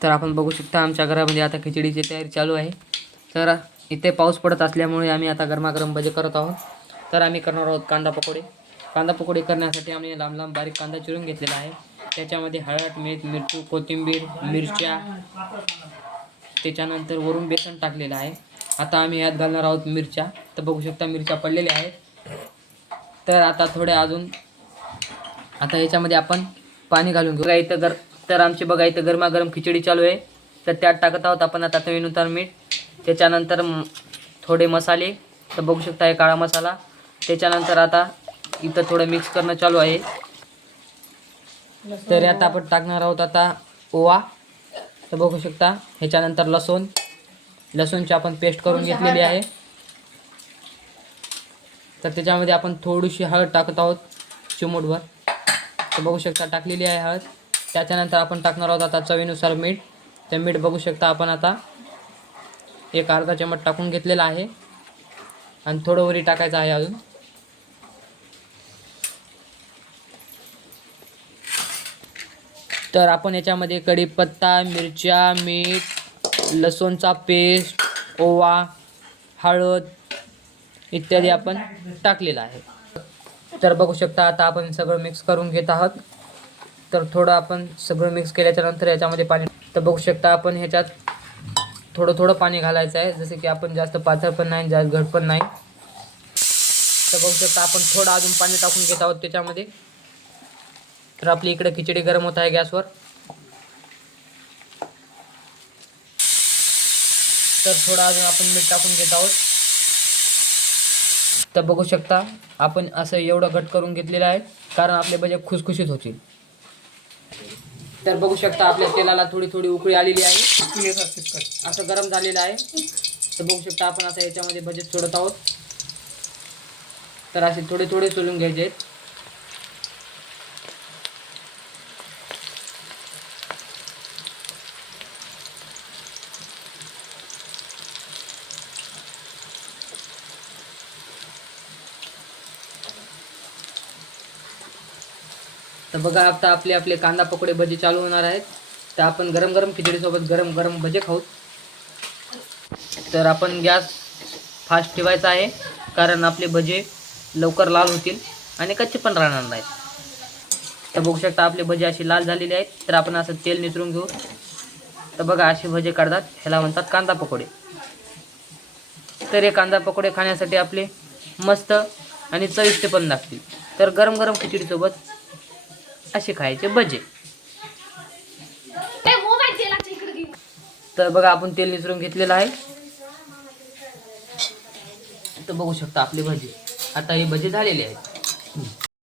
तर आपण बघू शकता आमच्या घरामध्ये आता खिचडीची तयारी चालू आहे। तर इथे पाऊस पडत असल्यामुळे आम्ही आता गरमागरम भजे करत आहोत। तर आम्ही करणार आहोत कांदा पकोडे। कांदा पकोडे करण्यासाठी आम्ही लांब लांब बारीक कांदा चिरून घेतलेला आहे। त्याच्यामध्ये हळद, मीठ, मिरची, कोथिंबीर, मिरच्या, त्याच्यानंतर वरून बेसन टाकलेलं आहे। आता आम्ही यात घालणार आहोत मिरच्या। तर बघू शकता मिरच्या पडलेल्या आहेत। तर आता थोडे अजून आता याच्यामध्ये आपण पाणी घालून घेऊ। इथं तर आमची बघा इथं गरमागरम खिचडी चालू आहे। तर त्यात टाकत आहोत आपण आता चवीनुसार मीठ, त्याच्यानंतर थोडे मसाले। तर बघू शकता हे काळा मसाला। त्याच्यानंतर आता इथं थोडं मिक्स करणं चालू आहे। तर यात आपण टाकणार आहोत आता ओवा। तर बघू शकता ह्याच्यानंतर लसूणची आपण पेस्ट करून घेतलेली आहे। तर त्याच्यामध्ये आपण थोडीशी हळद टाकत आहोत चिमूटभर। तर बघू शकता टाकलेली आहे हळद। त्याच्यानंतर आपण टाकणार आहोत आता चवीनुसार मीठ। ते मीठ बघू शकता आपण आता एक अर्धा चमच टाकून घेतलेला आहे आणि थोडं वरी टाकायचं आहे अजून। तर आपण याच्यामध्ये कढीपत्ता, मिरच्या, मीठ, लसूणचा पेस्ट, ओवा, हळद इत्यादी आपण टाकलेला आहे। तर बघू शकता आता आपण सगळं मिक्स करून घेत आहोत। तर थोडं आपण सगळं मिक्स केल्याच्या नंतर याच्यामध्ये पाणी, तर बघू शकता आपण ह्याच्यात थोडं थोडं पाणी घालायचं आहे, जसे की आपण जास्त पातळ पण नाही जास्त घट पण नाही। तर बघू शकता आपण थोडं अजून पाणी टाकून घेत आहोत त्याच्यामध्ये। तर आपली इकडे खिचडी गरम होत आहे गॅसवर। तर थोडं अजून आपण मीठ टाकून घेत आहोत। तर बघू शकता आपण असं एवढं घट करून घेतलेलं आहे कारण आपले भजे खुसखुशीत होतील। तर बघू शकता आपल्या तेलाला थोडी थोडी उकळी आलेली आहे, असं गरम झालेलं आहे। तर बघू शकता आपण आता याच्यामध्ये भजे सोडत आहोत। तर असे थोडे थोडे सोलून घ्यायचे आहेत। तर बघा आता आपले कांदा पकोडे भजी चालू होणार आहेत। तर आपण गरम गरम खिचडीसोबत गरम गरम भजे खाऊ। तर आपण गॅस फास्ट ठेवायचा आहे कारण आपले भजे लवकर लाल होतील आणि कच्चे पण राहणार नाहीत। तर बघू शकता आपले भजे अशी लाल झालेले आहेत। तर आपण असं तेल नितरून घेऊ। तर बघा असे भजे काढतात, ह्याला म्हणतात कांदा पकोडे। तर हे कांदा पकोडे खाण्यासाठी आपले मस्त आणि चविष्ट पण लागतील। तर गरम गरम खिचडीसोबत असे खायचे भजे। तर बघा आपण तेल निसरून घेतलेलं आहे। तर बघू शकता आपले भजे आता हे भजे झालेले आहेत।